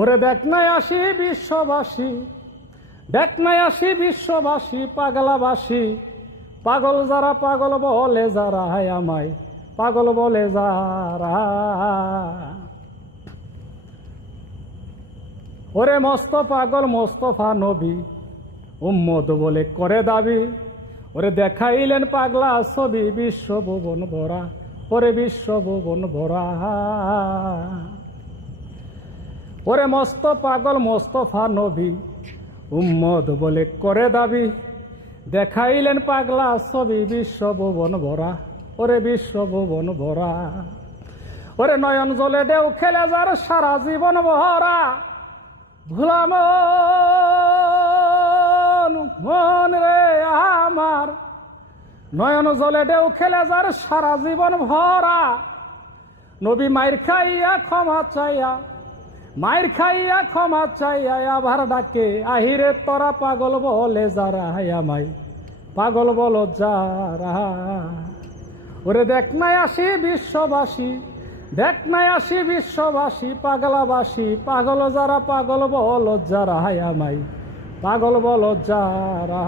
ওরে দেখ নাই আসি বিশ্ববাসী, দেখ নাই আসি বিশ্ববাসী, পাগলাবাসী, পাগল যারা, পাগল বলে যারা, হায় আমায় পাগল বলে যারা। ওরে মস্ত পাগল মোস্তফা নবী, উম্মত বলে করে দাবি, ওরে দেখাইলেন পাগলা ছবি, বিশ্বভুবন ভরা, ওরে বিশ্বভুবন ভরা। ওরে মস্ত পাগল মোস্তফা নবী, উম্মত বলে করে দাবি, দেখাইলেন পাগলা ছবি, বিশ্বভুবন ভরা, ওরে বিশ্বভুবন ভরা। ওরে নয়ন জলে ঢেউ খেলে যার সারা জীবন ভরা, ভোলা মন রে আমার, নয়ন জলে ঢেউ খেলে যার সারা জীবন ভরা। নবী মায়ের খাইয়া ক্ষমা চাইয়া, মায়ের খাইয়া ক্ষমা চাইয়া আবার ডাকে, আহিরে তোরা পাগল বলে যারা, হায় আমায় পাগল বল যারা। ওরে দেখ নাই আসি বিশ্ববাসী, দেখ নাই আসি বিশ্ববাসী, পাগলাবাসী, পাগল যারা, পাগল বল যারা, হায় আমায় পাগল বল যারা।